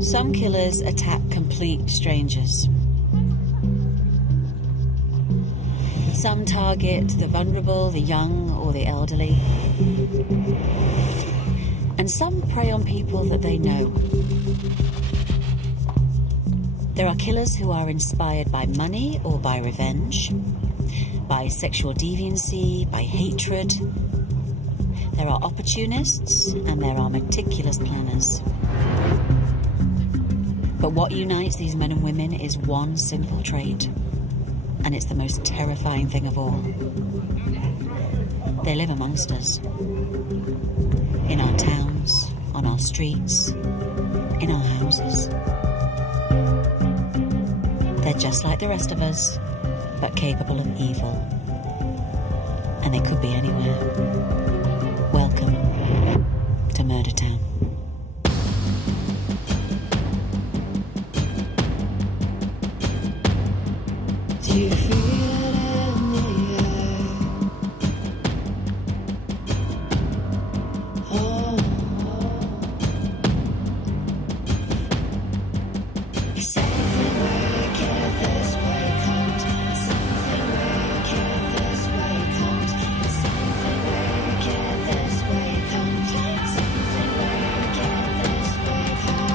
Some killers attack complete strangers. Some target the vulnerable, the young, or the elderly. And some prey on people that they know. There are killers who are inspired by money or by revenge, by sexual deviancy, by hatred. There are opportunists and there are meticulous planners. But what unites these men and women is one simple trait, and it's the most terrifying thing of all. They live amongst us. In our towns, on our streets, in our houses. They're just like the rest of us, but capable of evil. And they could be anywhere. Welcome to Murdertown. Do you feel it in the air? Oh. Something wicked this way comes. Something wicked this way comes. Something wicked this way comes. Something wicked this way comes.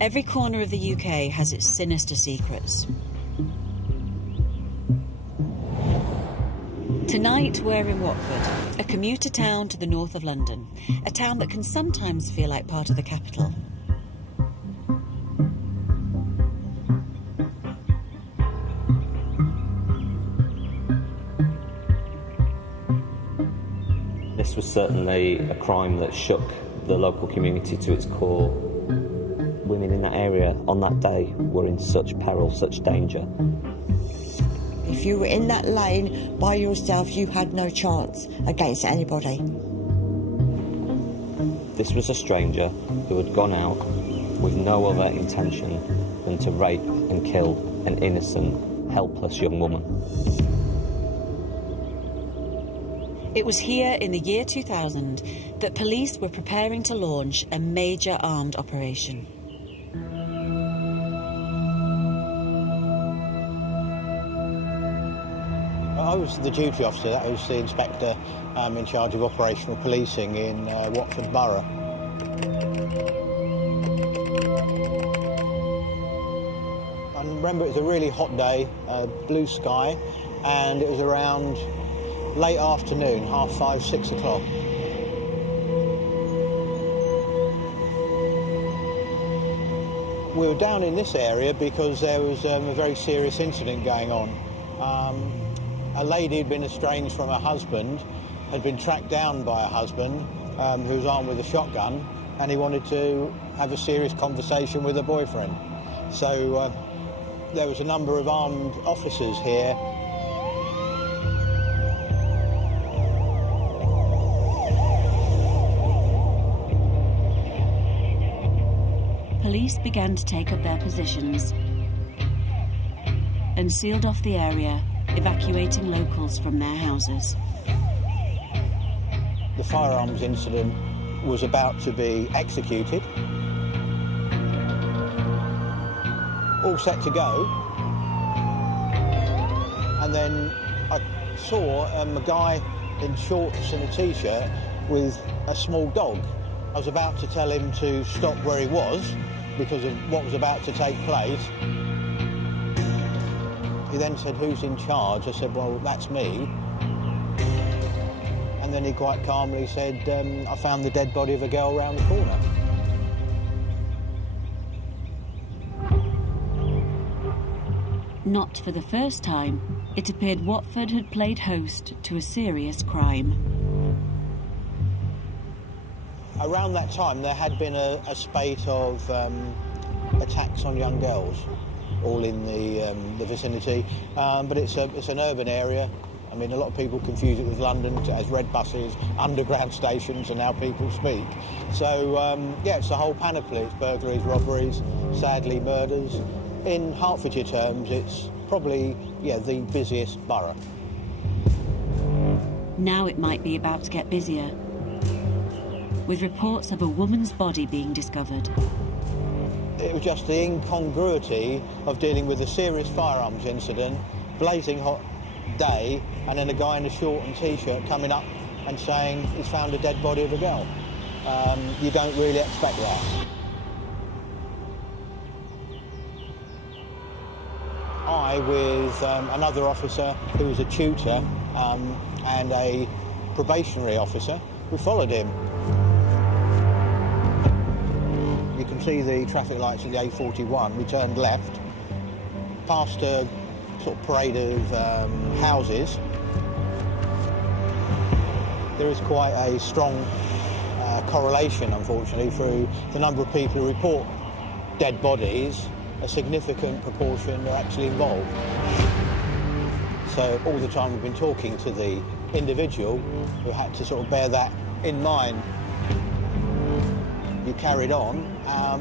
Every corner of the UK has its sinister secrets. Tonight we're in Watford, a commuter town to the north of London, a town that can sometimes feel like part of the capital. This was certainly a crime that shook the local community to its core. Women in that area on that day were in such peril, such danger. If you were in that lane by yourself, you had no chance against anybody. This was a stranger who had gone out with no other intention than to rape and kill an innocent, helpless young woman. It was here in the year 2000 that police were preparing to launch a major armed operation. I was the duty officer, I was the inspector in charge of operational policing in Watford Borough. I remember it was a really hot day, blue sky, and it was around late afternoon, 5:30, 6 o'clock. We were down in this area because there was a very serious incident going on. A lady who'd been estranged from her husband had been tracked down by her husband, who was armed with a shotgun, and he wanted to have a serious conversation with her boyfriend. So there was a number of armed officers here. Police began to take up their positions and sealed off the area, evacuating locals from their houses. The firearms incident was about to be executed. All set to go. And then I saw a guy in shorts and a t-shirt with a small dog. I was about to tell him to stop where he was because of what was about to take place. He then said, "Who's in charge?" I said, "Well, that's me." And then he quite calmly said, "I found the dead body of a girl round the corner." Not for the first time, it appeared Watford had played host to a serious crime. Around that time, there had been a spate of attacks on young girls, all in the vicinity. But it's an urban area. I mean, a lot of people confuse it with London as red buses, underground stations, and how people speak. So, yeah, it's the whole panoply. It's burglaries, robberies, sadly murders. In Hertfordshire terms, it's probably, yeah, the busiest borough. Now it might be about to get busier, with reports of a woman's body being discovered. It was just the incongruity of dealing with a serious firearms incident, blazing hot day, and then a guy in a short and T-shirt coming up and saying he's found a dead body of a girl. You don't really expect that. I, with another officer who was a tutor and a probationary officer, we followed him. You can see the traffic lights at the A41. We turned left, past a sort of parade of houses. There is quite a strong correlation, unfortunately, through the number of people who report dead bodies. A significant proportion are actually involved. So all the time we've been talking to the individual who had to sort of bear that in mind. You carried on,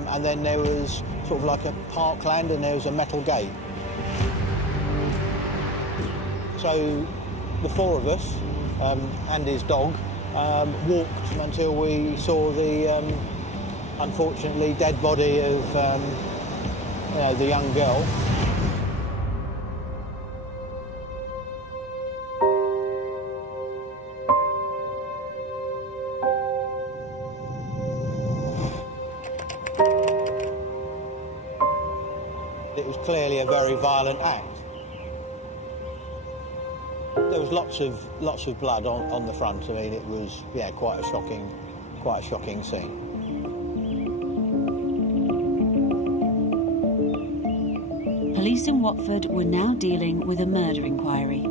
and then there was sort of like a parkland and there was a metal gate. So the four of us and his dog walked until we saw the unfortunately dead body of the young girl. It was clearly a very violent act. There was lots of blood on the front. I mean, it was quite a shocking scene. Police in Watford were now dealing with a murder inquiry.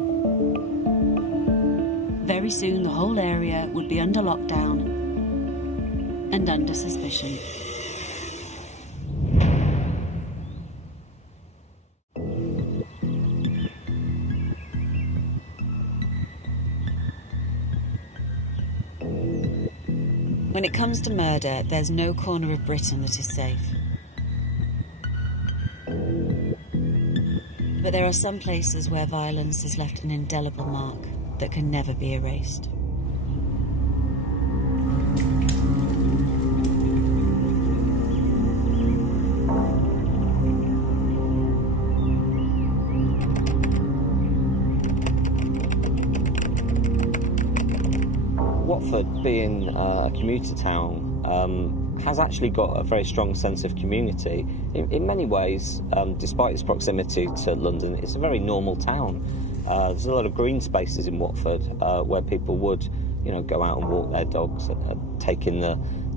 Very soon the whole area would be under lockdown and under suspicion. When it comes to murder, there's no corner of Britain that is safe. But there are some places where violence has left an indelible mark that can never be erased. Watford, being a commuter town, has actually got a very strong sense of community. In many ways, despite its proximity to London, it's a very normal town. There's a lot of green spaces in Watford where people would, go out and walk their dogs, take in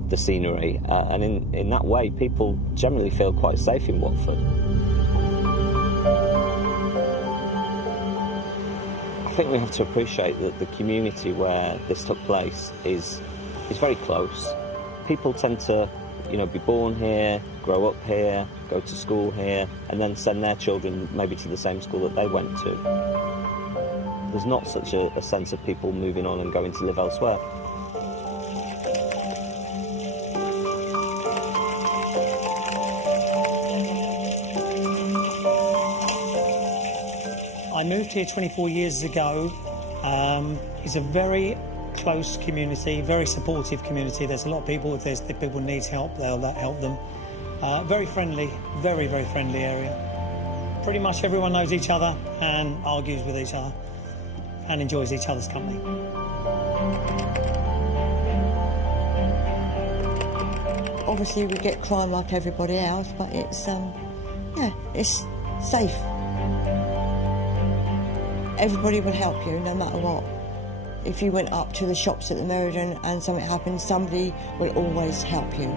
the scenery, and in that way, people generally feel quite safe in Watford. I think we have to appreciate that the community where this took place is very close. People tend to, be born here, grow up here, go to school here, and then send their children maybe to the same school that they went to. There's not such a sense of people moving on and going to live elsewhere. I moved here 24 years ago. It's a very close community, very supportive community. There's a lot of people, if people need help, they'll help them. Very friendly, very, very friendly area. Pretty much everyone knows each other and argues with each other and enjoys each other's company. Obviously we get crime like everybody else, but it's it's safe. Everybody will help you no matter what. If you went up to the shops at the Murdertown and something happened, somebody will always help you.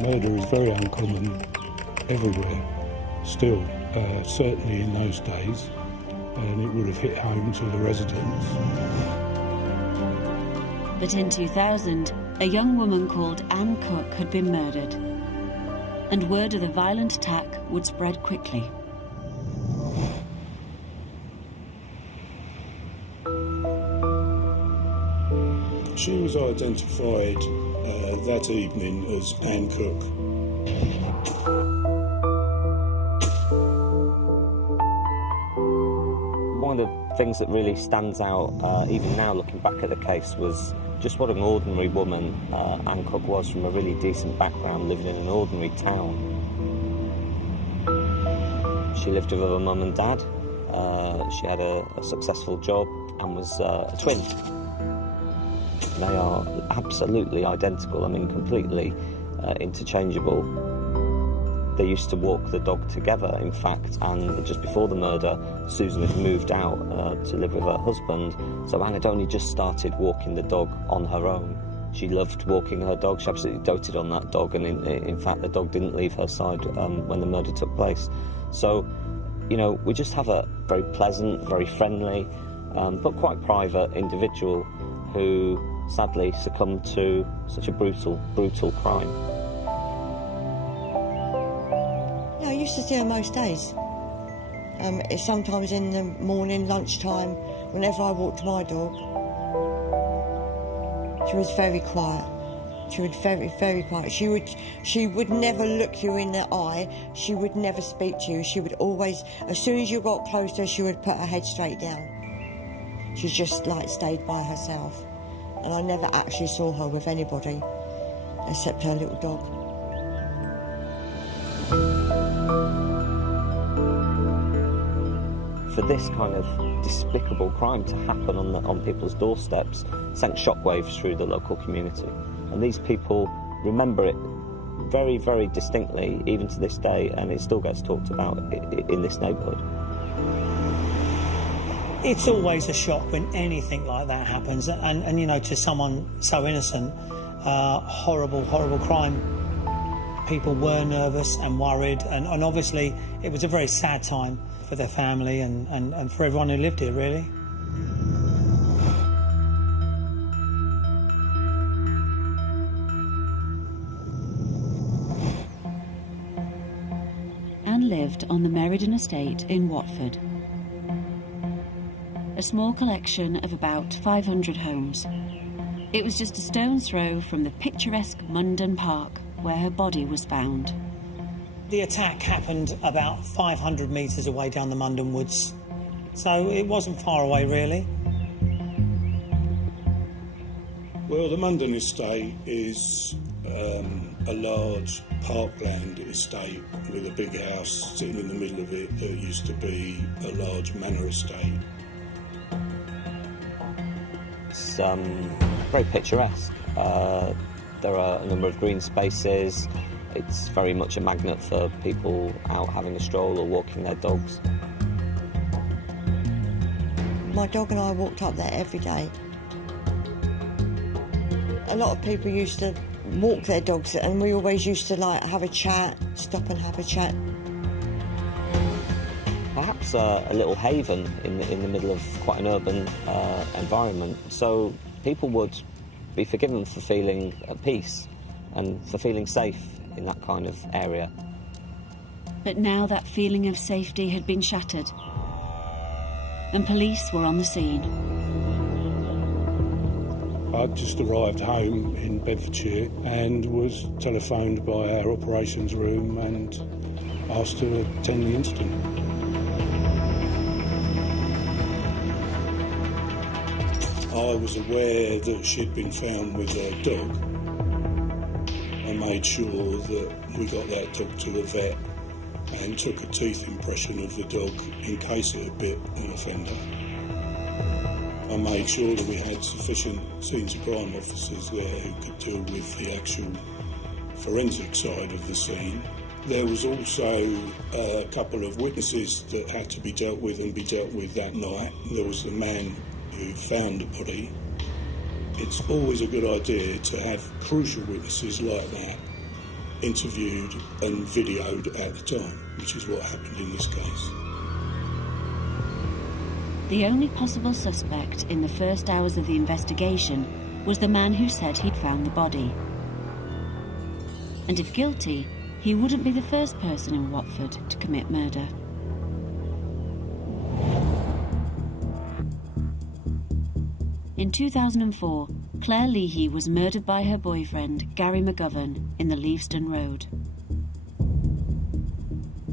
Murder is very uncommon everywhere, still, certainly in those days, and it would have hit home to the residents. But in 2000, a young woman called Anne Cook had been murdered, and word of the violent attack would spread quickly. She was identified that evening as Anne Cook. One of the things that really stands out, even now looking back at the case, was just what an ordinary woman Anne Cook was, from a really decent background, living in an ordinary town. She lived with her mum and dad. She had a successful job and was a twin. They are absolutely identical, I mean completely interchangeable. They used to walk the dog together, in fact, and just before the murder, Susan had moved out to live with her husband, so Anne had only just started walking the dog on her own. She loved walking her dog, she absolutely doted on that dog, and in fact the dog didn't leave her side when the murder took place. So, you know, we just have a very pleasant, very friendly, but quite private individual who sadly succumbed to such a brutal crime. I used to see her most days. It's sometimes in the morning, lunchtime, whenever I walked my dog. She was very quiet. She was very, very quiet. She would never look you in the eye. She would never speak to you. She would always, as soon as you got closer, she would put her head straight down. She just like stayed by herself. And I never actually saw her with anybody except her little dog. For this kind of despicable crime to happen on people's doorsteps sent shockwaves through the local community. And these people remember it very, very distinctly, even to this day, and it still gets talked about in this neighbourhood. It's always a shock when anything like that happens, and you know, to someone so innocent, horrible crime. People were nervous and worried, and obviously it was a very sad time for their family and for everyone who lived here, really. Anne lived on the Meriden estate in Watford. A small collection of about 500 homes. It was just a stone's throw from the picturesque Munden Park where her body was found. The attack happened about 500 metres away down the Munden Woods, so it wasn't far away really. Well, the Munden estate is a large parkland estate with a big house sitting in the middle of it that used to be a large manor estate. It's very picturesque. There are a number of green spaces. It's very much a magnet for people out having a stroll or walking their dogs. My dog and I walked up there every day. A lot of people used to walk their dogs, and we always used to like have a chat, stop and have a chat. Perhaps a little haven in the middle of quite an urban environment, so people would be forgiven for feeling at peace and for feeling safe in that kind of area. But now that feeling of safety had been shattered, and police were on the scene. I'd just arrived home in Bedfordshire and was telephoned by our operations room and asked to attend the incident. I was aware that she'd been found with her dog. I made sure that we got that dog to the vet and took a teeth impression of the dog in case it had bit an offender. I made sure that we had sufficient scenes of crime officers there who could deal with the actual forensic side of the scene. There was also a couple of witnesses that had to be dealt with and be dealt with that night. There was the man who found the body. It's always a good idea to have crucial witnesses like that interviewed and videoed at the time, which is what happened in this case. The only possible suspect in the first hours of the investigation was the man who said he'd found the body. And if guilty, he wouldn't be the first person in Watford to commit murder. In 2004, Claire Leahy was murdered by her boyfriend, Gary McGovern, in the Leavesden Road.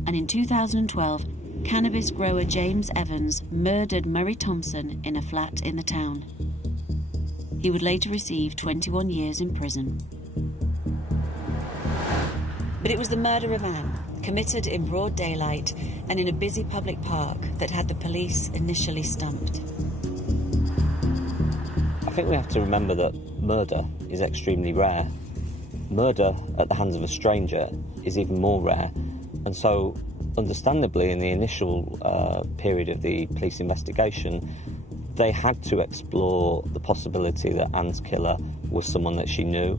And in 2012, cannabis grower James Evans murdered Murray Thompson in a flat in the town. He would later receive 21 years in prison. But it was the murder of Anne, committed in broad daylight and in a busy public park, that had the police initially stumped. I think we have to remember that murder is extremely rare. Murder at the hands of a stranger is even more rare, and so understandably in the initial period of the police investigation, they had to explore the possibility that Anne's killer was someone that she knew,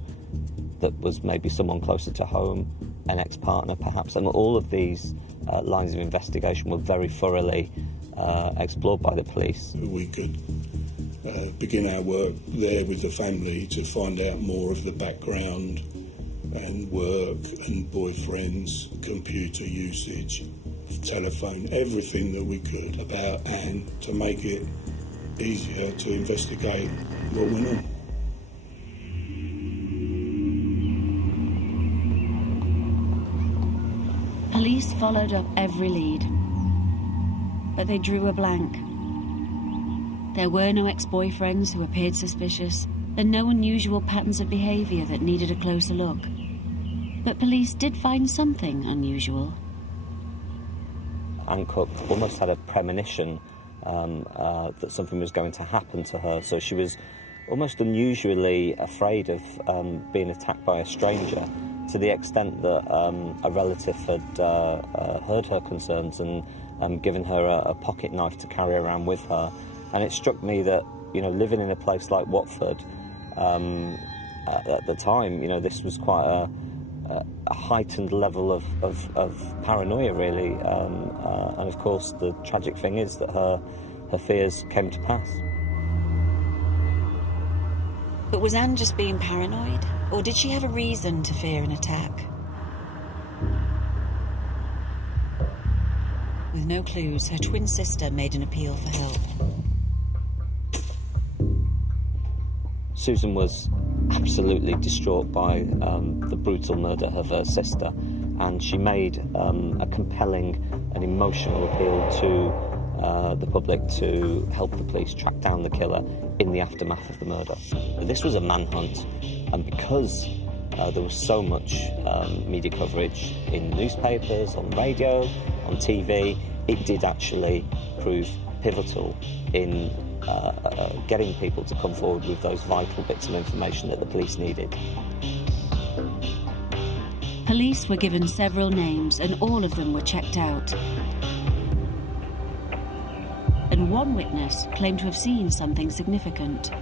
that was maybe someone closer to home, an ex-partner perhaps, and all of these lines of investigation were very thoroughly explored by the police. We could begin our work there with the family to find out more of the background and work and boyfriends, computer usage, telephone, everything that we could about Anne to make it easier to investigate what went on. Police followed up every lead, but they drew a blank. There were no ex-boyfriends who appeared suspicious, and no unusual patterns of behaviour that needed a closer look. But police did find something unusual. Anne Cook almost had a premonition that something was going to happen to her, so she was almost unusually afraid of being attacked by a stranger, to the extent that a relative had heard her concerns and given her a pocket knife to carry around with her. And it struck me that, you know, living in a place like Watford at the time, you know, this was quite a heightened level of paranoia, really. And of course, the tragic thing is that her fears came to pass. But was Anne just being paranoid? Or did she have a reason to fear an attack? With no clues, her twin sister made an appeal for help. Susan was absolutely distraught by the brutal murder of her sister, and she made a compelling and emotional appeal to the public to help the police track down the killer in the aftermath of the murder. This was a manhunt, and because there was so much media coverage in newspapers, on radio, on TV, it did actually prove pivotal in getting people to come forward with those vital bits of information that the police needed. Police were given several names, and all of them were checked out. And one witness claimed to have seen something significant.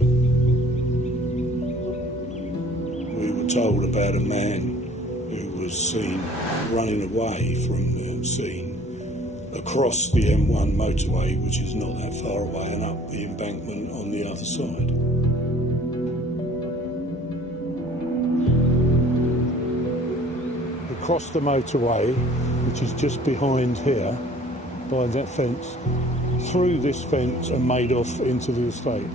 We were told about a man who was seen running away from the scene across the M1 motorway, which is not that far away, and up the embankment on the other side. Across the motorway, which is just behind here, behind that fence, through this fence and made off into the estate.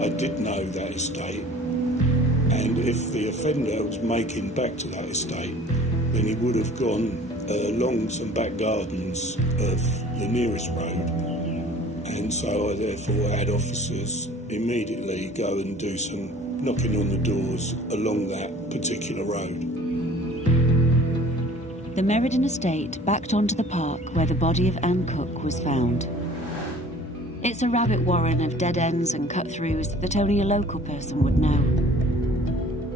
I did know that estate, and if the offender was making back to that estate, then he would have gone along some back gardens of the nearest road, and so I therefore had officers immediately go and do some knocking on the doors along that particular road. The Meriden estate backed onto the park where the body of Anne Cook was found. It's a rabbit warren of dead ends and cut-throughs that only a local person would know.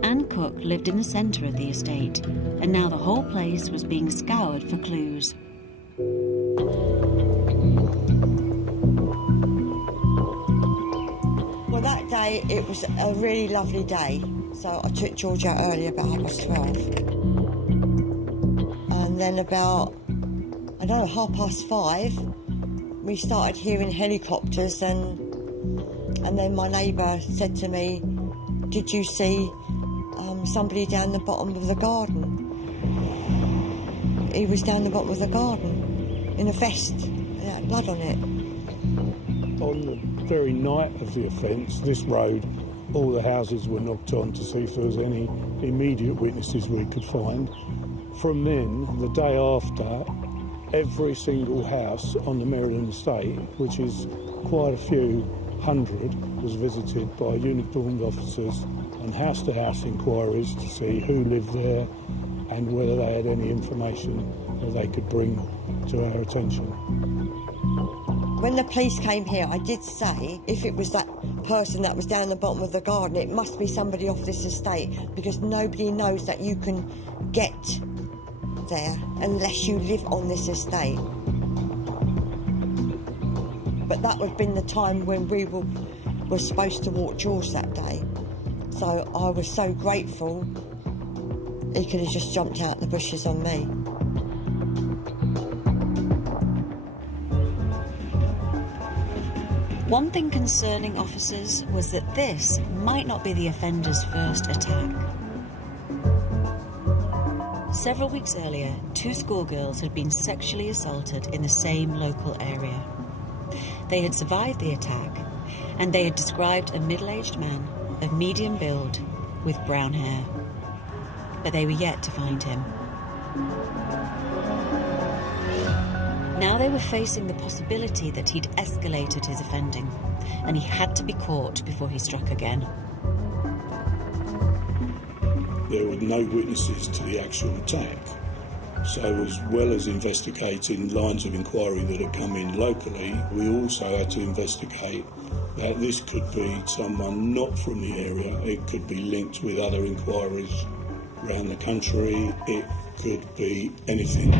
Anne Cook lived in the centre of the estate, and now the whole place was being scoured for clues. Well, that day, it was a really lovely day. So I took George out early, about 12:30. And then about, 5:30, we started hearing helicopters, and then my neighbour said to me, "Did you see somebody down the bottom of the garden?" He was down the bottom of the garden in a vest. It had blood on it. On the very night of the offence, this road, all the houses were knocked on to see if there was any immediate witnesses we could find. From then, the day after, every single house on the Meriden estate, which is quite a few hundred, was visited by uniformed officers and house-to-house inquiries to see who lived there and whether they had any information that they could bring to our attention. When the police came here, I did say if it was that person that was down the bottom of the garden, it must be somebody off this estate, because nobody knows that you can get there unless you live on this estate. But that would have been the time when we were supposed to walk George that day. So I was so grateful he could have just jumped out the bushes on me. One thing concerning officers was that this might not be the offender's first attack. Several weeks earlier, 2 schoolgirls had been sexually assaulted in the same local area. They had survived the attack, and they had described a middle-aged man of medium build with brown hair. But they were yet to find him. Now they were facing the possibility that he'd escalated his offending, and he had to be caught before he struck again. There were no witnesses to the actual attack. So as well as investigating lines of inquiry that had come in locally, we also had to investigate that this could be someone not from the area. It could be linked with other inquiries around the country. It could be anything.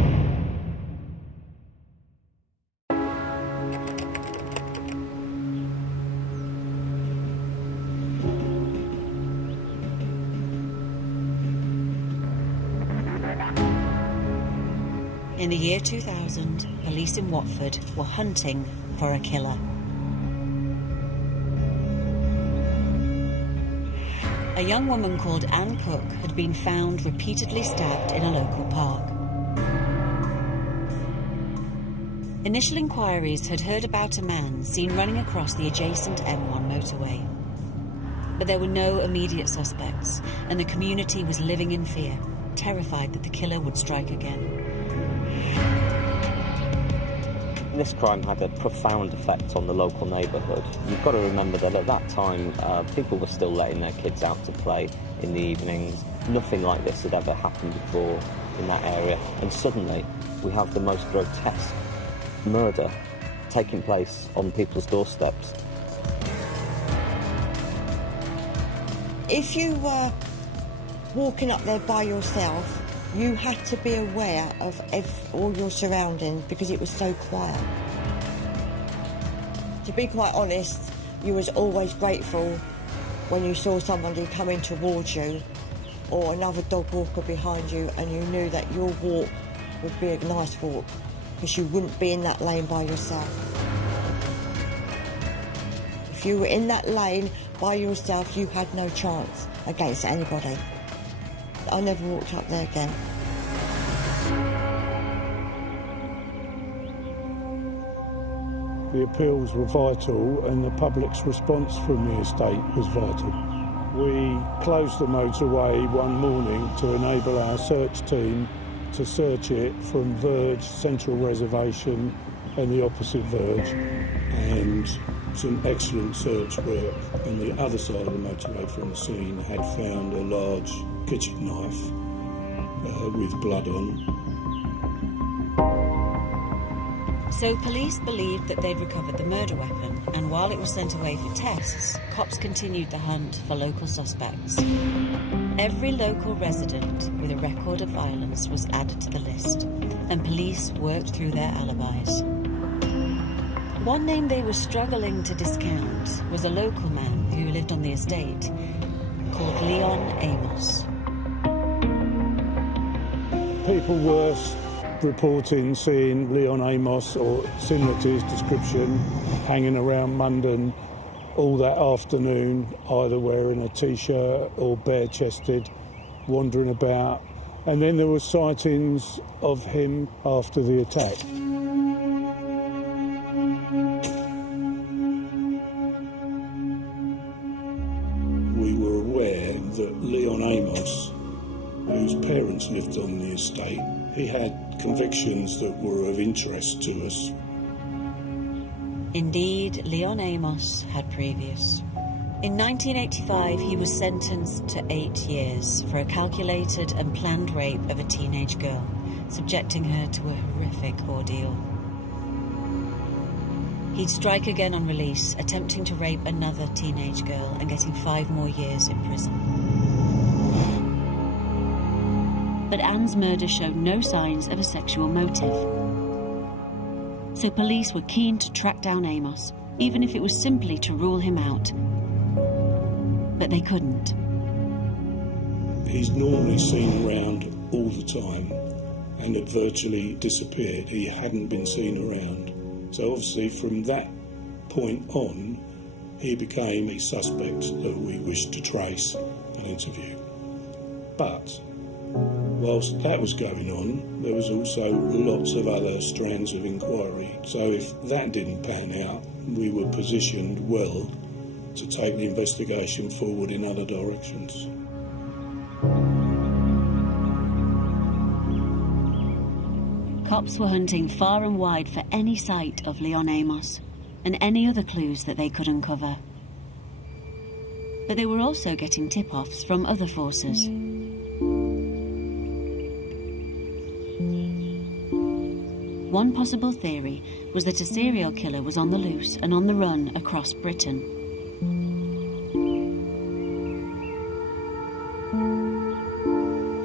In the year 2000, police in Watford were hunting for a killer. A young woman called Anne Cook had been found repeatedly stabbed in a local park. Initial inquiries had heard about a man seen running across the adjacent M1 motorway. But there were no immediate suspects, and the community was living in fear, terrified that the killer would strike again. This crime had a profound effect on the local neighbourhood. You've got to remember that at that time, people were still letting their kids out to play in the evenings. Nothing like this had ever happened before in that area. And suddenly, we have the most grotesque murder taking place on people's doorsteps. If you were walking up there by yourself, you had to be aware of all your surroundings because it was so quiet. To be quite honest, you was always grateful when you saw somebody coming towards you or another dog walker behind you, and you knew that your walk would be a nice walk because you wouldn't be in that lane by yourself. If you were in that lane by yourself, you had no chance against anybody. I never walked up there again. The appeals were vital and the public's response from the estate was vital. We closed the motorway one morning to enable our search team to search it from Verge, Central Reservation and the opposite Verge, and some excellent search work on the other side of the motorway from the scene had found a large kitchen knife with blood on. So police believed that they'd recovered the murder weapon, and while it was sent away for tests, cops continued the hunt for local suspects. Every local resident with a record of violence was added to the list, and police worked through their alibis. One name they were struggling to discount was a local man who lived on the estate called Leon Amos. People were reporting seeing Leon Amos, or similar to his description, hanging around Munden all that afternoon, either wearing a t-shirt or bare-chested, wandering about. And then there were sightings of him after the attack. whose parents lived on the estate. He had convictions that were of interest to us. Indeed, Leon Amos had previous. In 1985, he was sentenced to 8 years for a calculated and planned rape of a teenage girl, subjecting her to a horrific ordeal. He'd strike again on release, attempting to rape another teenage girl and getting 5 more years in prison. But Anne's murder showed no signs of a sexual motive. So police were keen to track down Amos, even if it was simply to rule him out. But they couldn't. He's normally seen around all the time and had virtually disappeared. He hadn't been seen around. So obviously from that point on, he became a suspect that we wished to trace and interview. But whilst that was going on, there was also lots of other strands of inquiry. So if that didn't pan out, we were positioned well to take the investigation forward in other directions. Cops were hunting far and wide for any sight of Leon Amos and any other clues that they could uncover. But they were also getting tip-offs from other forces. One possible theory was that a serial killer was on the loose and on the run across Britain.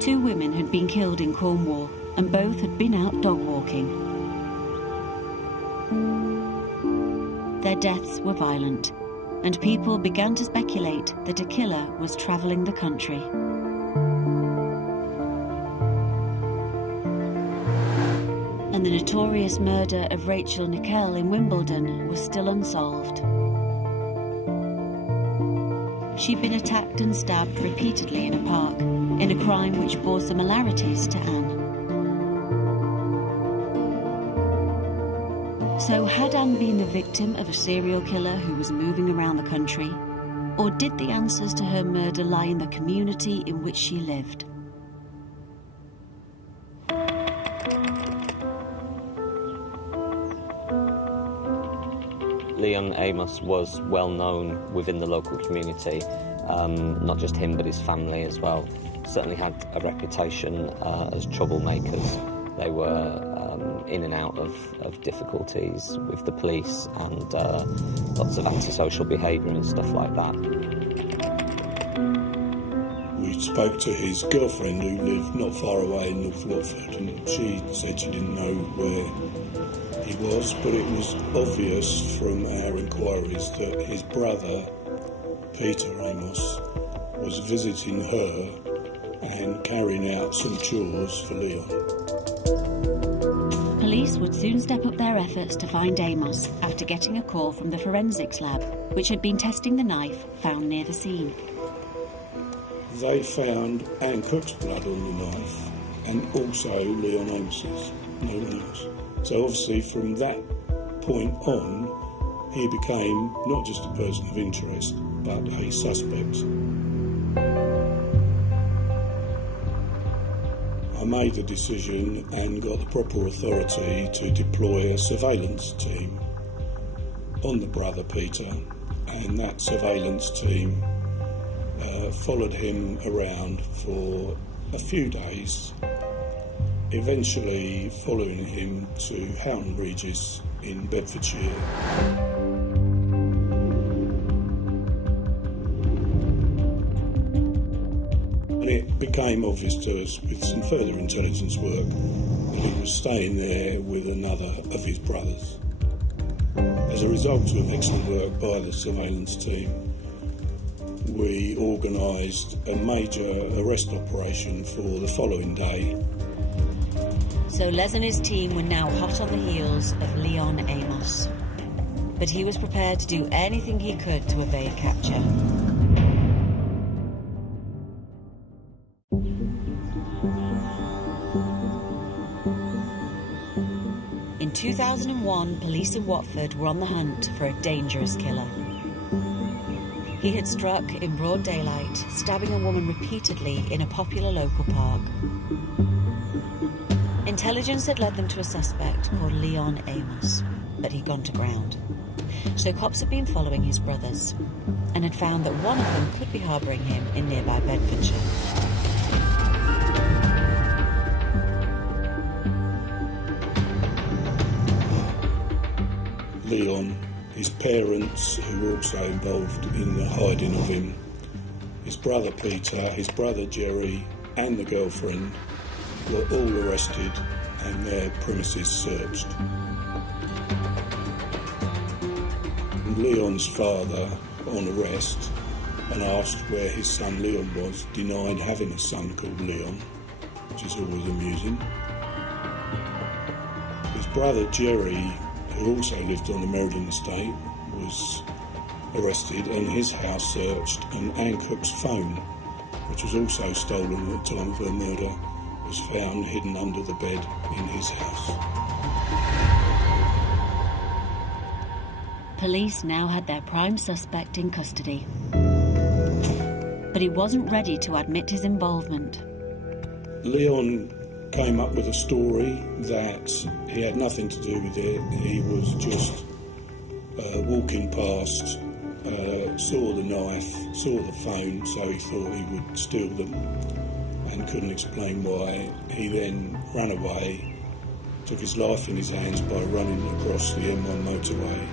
Two women had been killed in Cornwall, and both had been out dog walking. Their deaths were violent, and people began to speculate that a killer was travelling the country. And the notorious murder of Rachel Nickel in Wimbledon was still unsolved. She'd been attacked and stabbed repeatedly in a park, in a crime which bore similarities to Anne. So had Anne been the victim of a serial killer who was moving around the country? Or did the answers to her murder lie in the community in which she lived? Leon Amos was well known within the local community, not just him but his family as well. Certainly had a reputation as troublemakers. They were in and out of difficulties with the police and lots of antisocial behaviour and stuff like that. We spoke to his girlfriend who lived not far away in North Watford, and she said she didn't know where he was, but it was obvious from our inquiries that his brother, Peter Amos, was visiting her and carrying out some chores for Leon. Police would soon step up their efforts to find Amos after getting a call from the forensics lab, which had been testing the knife found near the scene. They found Anne Cook's blood on the knife and also Leon Amos's, no one else. So obviously from that point on, he became not just a person of interest, but a suspect. I made the decision and got the proper authority to deploy a surveillance team on the brother Peter, and that surveillance team followed him around for a few days, eventually following him to Houghton Regis in Bedfordshire. It became obvious to us with some further intelligence work that he was staying there with another of his brothers. As a result of excellent work by the surveillance team, we organised a major arrest operation for the following day. So Les and his team were now hot on the heels of Leon Amos. But he was prepared to do anything he could to evade capture. In 2001, police in Watford were on the hunt for a dangerous killer. He had struck in broad daylight, stabbing a woman repeatedly in a popular local park. Intelligence had led them to a suspect called Leon Amos, but he'd gone to ground. So cops had been following his brothers and had found that one of them could be harbouring him in nearby Bedfordshire. Leon, his parents, who were also involved in the hiding of him, his brother Peter, his brother Jerry, and the girlfriend were all arrested and their premises searched. And Leon's father, on arrest and asked where his son Leon was, denied having a son called Leon, which is always amusing. His brother Jerry, who also lived on the Meriden estate, was arrested and his house searched, and Anne Cook's phone, which was also stolen at the time of her murder, was found hidden under the bed in his house. Police now had their prime suspect in custody. But he wasn't ready to admit his involvement. Leon came up with a story that he had nothing to do with it. He was just walking past, saw the knife, saw the phone, so he thought he would steal them and couldn't explain why. He then ran away, took his life in his hands by running across the M1 motorway,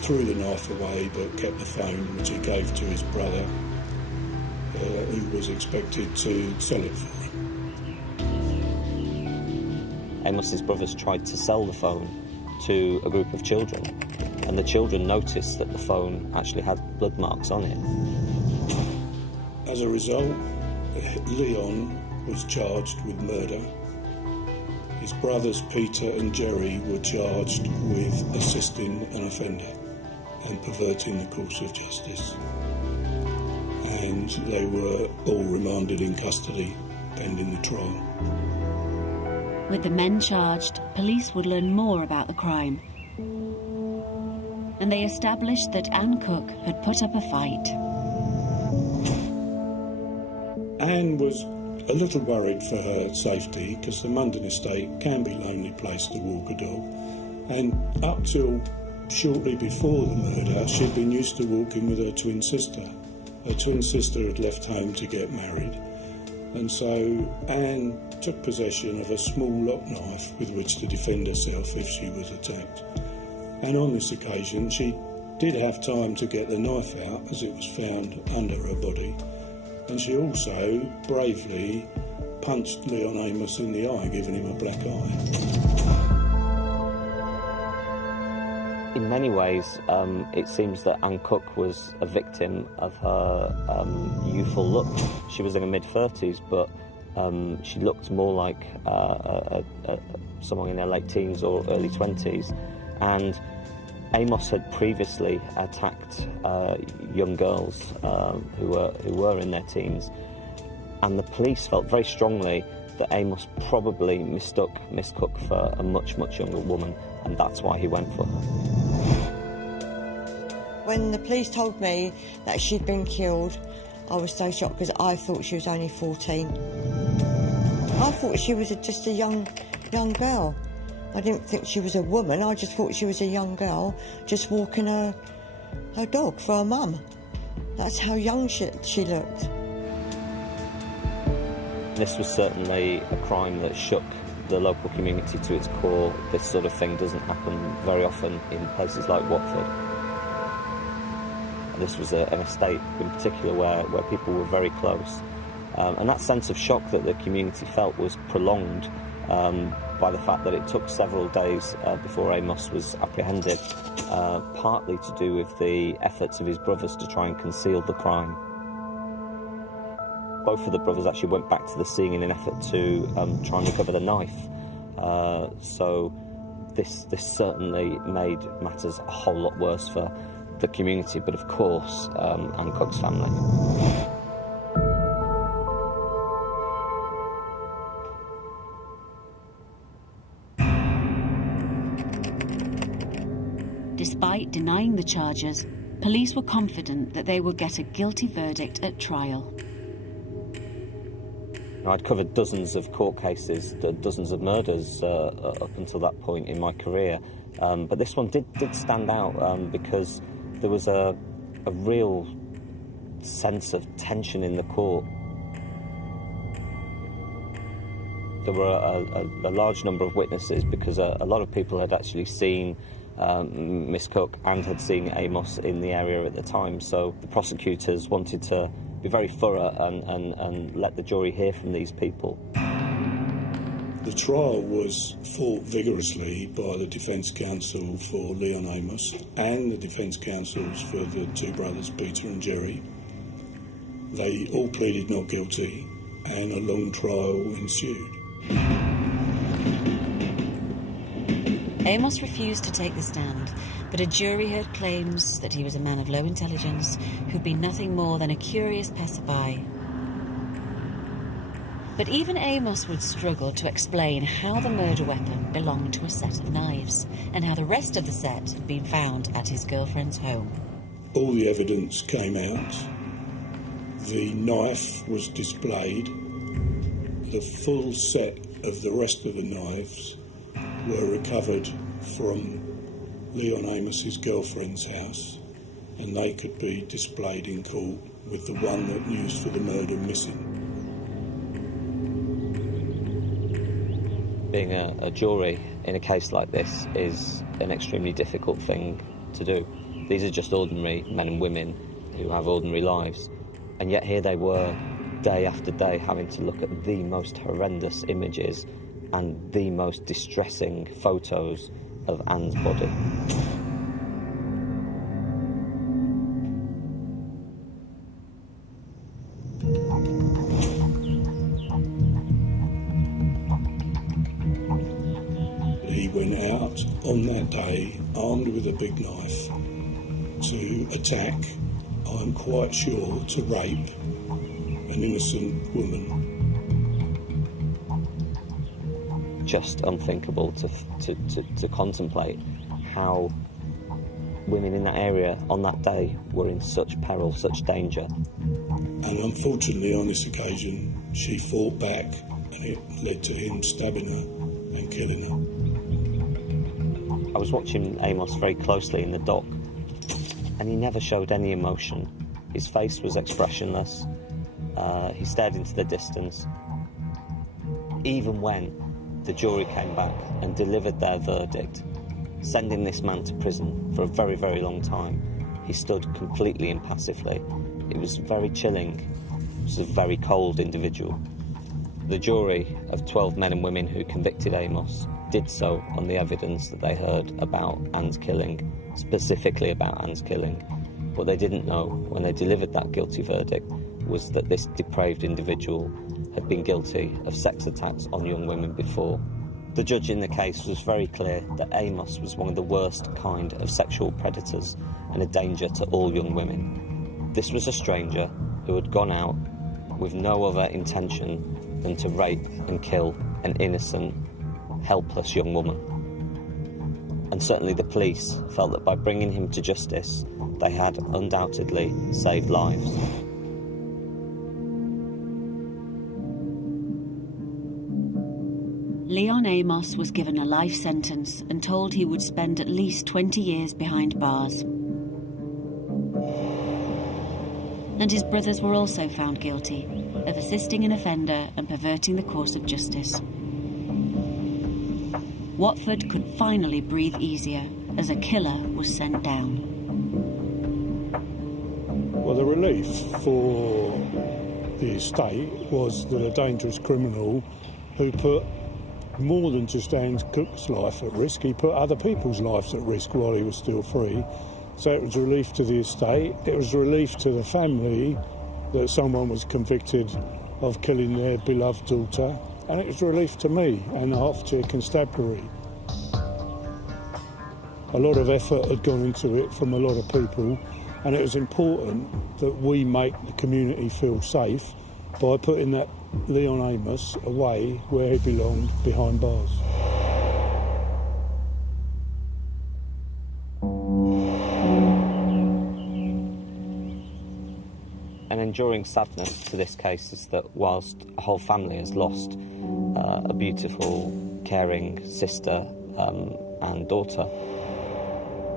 threw the knife away but kept the phone, which he gave to his brother, who was expected to sell it for him. Amos's brothers tried to sell the phone to a group of children, and the children noticed that the phone actually had blood marks on it. As a result, Leon was charged with murder. His brothers Peter and Jerry were charged with assisting an offender and perverting the course of justice. And they were all remanded in custody pending the trial. With the men charged, police would learn more about the crime. And they established that Anne Cook had put up a fight. Anne was a little worried for her safety because the Munden estate can be a lonely place to walk a dog. And up till shortly before the murder, she'd been used to walking with her twin sister. Her twin sister had left home to get married, and so Anne took possession of a small lock knife with which to defend herself if she was attacked. And on this occasion, she did have time to get the knife out as it was found under her body, and she also bravely punched Leon Amos in the eye, giving him a black eye. In many ways, it seems that Anne Cook was a victim of her youthful look. She was in her mid-30s, but she looked more like someone in their late teens or early 20s. And Amos had previously attacked young girls who were in their teens, and the police felt very strongly that Amos probably mistook Miss Cook for a much, much younger woman, and that's why he went for her. When the police told me that she'd been killed, I was so shocked because I thought she was only 14. I thought she was just a young girl. I didn't think she was a woman, I just thought she was a young girl just walking her dog for her mum. That's how young she looked. This was certainly a crime that shook the local community to its core. This sort of thing doesn't happen very often in places like Watford. This was an estate in particular where people were very close. And that sense of shock that the community felt was prolonged by the fact that it took several days before Amos was apprehended, partly to do with the efforts of his brothers to try and conceal the crime. Both of the brothers actually went back to the scene in an effort to try and recover the knife. So this certainly made matters a whole lot worse for the community, but of course, Anne Cook's family. Despite denying the charges, police were confident that they would get a guilty verdict at trial. I'd covered dozens of court cases, dozens of murders up until that point in my career, but this one did stand out because there was a real sense of tension in the court. There were a large number of witnesses because a lot of people had actually seen Miss Cook and had seen Amos in the area at the time, so the prosecutors wanted to be very thorough and let the jury hear from these people. The trial was fought vigorously by the defence counsel for Leon Amos and the defence counsels for the two brothers Peter and Jerry. They all pleaded not guilty and a long trial ensued. Amos refused to take the stand, but a jury heard claims that he was a man of low intelligence who'd been nothing more than a curious passerby. But even Amos would struggle to explain how the murder weapon belonged to a set of knives and how the rest of the set had been found at his girlfriend's home. All the evidence came out. The knife was displayed. The full set of the rest of the knives were recovered from Leon Amos's girlfriend's house, and they could be displayed in court with the one that used for the murder missing. Being a jury in a case like this is an extremely difficult thing to do. These are just ordinary men and women who have ordinary lives, and yet here they were, day after day, having to look at the most horrendous images and the most distressing photos of Anne's body. He went out on that day armed with a big knife to attack, I'm quite sure, to rape an innocent woman. Just unthinkable to contemplate how women in that area on that day were in such peril, such danger. And unfortunately on this occasion she fought back and it led to him stabbing her and killing her. I was watching Amos very closely in the dock and he never showed any emotion. His face was expressionless. He stared into the distance. Even when the jury came back and delivered their verdict, sending this man to prison for a very, very long time, he stood completely impassively. It was very chilling. He was a very cold individual. The jury of 12 men and women who convicted Amos did so on the evidence that they heard about Anne's killing, specifically about Anne's killing. What they didn't know when they delivered that guilty verdict was that this depraved individual had been guilty of sex attacks on young women before. The judge in the case was very clear that Amos was one of the worst kind of sexual predators and a danger to all young women. This was a stranger who had gone out with no other intention than to rape and kill an innocent, helpless young woman. And certainly the police felt that by bringing him to justice, they had undoubtedly saved lives. Leon Amos was given a life sentence and told he would spend at least 20 years behind bars. And his brothers were also found guilty of assisting an offender and perverting the course of justice. Watford could finally breathe easier as a killer was sent down. Well, the relief for the estate was that a dangerous criminal who put more than just Anne Cook's life at risk, he put other people's lives at risk while he was still free. So it was relief to the estate, it was relief to the family that someone was convicted of killing their beloved daughter, and it was relief to me and the Hertfordshire Constabulary. A lot of effort had gone into it from a lot of people, and it was important that we make the community feel safe by putting that Leon Amos away where he belonged, behind bars. enduring sadness to this case is that whilst a whole family has lost a beautiful, caring sister and daughter,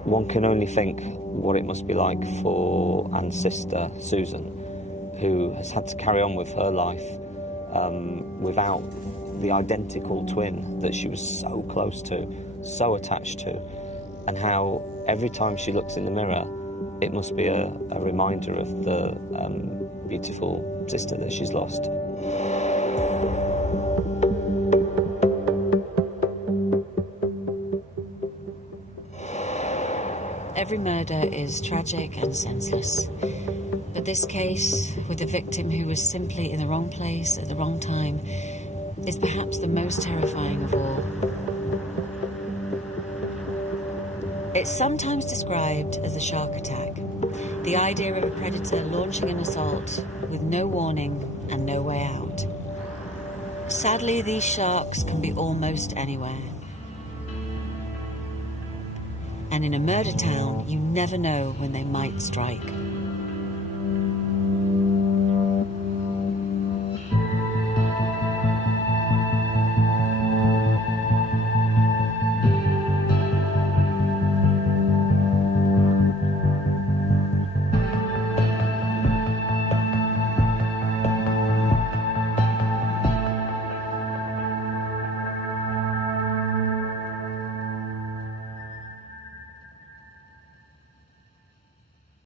one can only think what it must be like for Anne's sister, Susan, who has had to carry on with her life without the identical twin that she was so close to, so attached to, and how every time she looks in the mirror, it must be a reminder of the beautiful sister that she's lost. Every murder is tragic and senseless. But this case, with a victim who was simply in the wrong place at the wrong time, is perhaps the most terrifying of all. It's sometimes described as a shark attack, the idea of a predator launching an assault with no warning and no way out. Sadly, these sharks can be almost anywhere. And in a murder town, you never know when they might strike.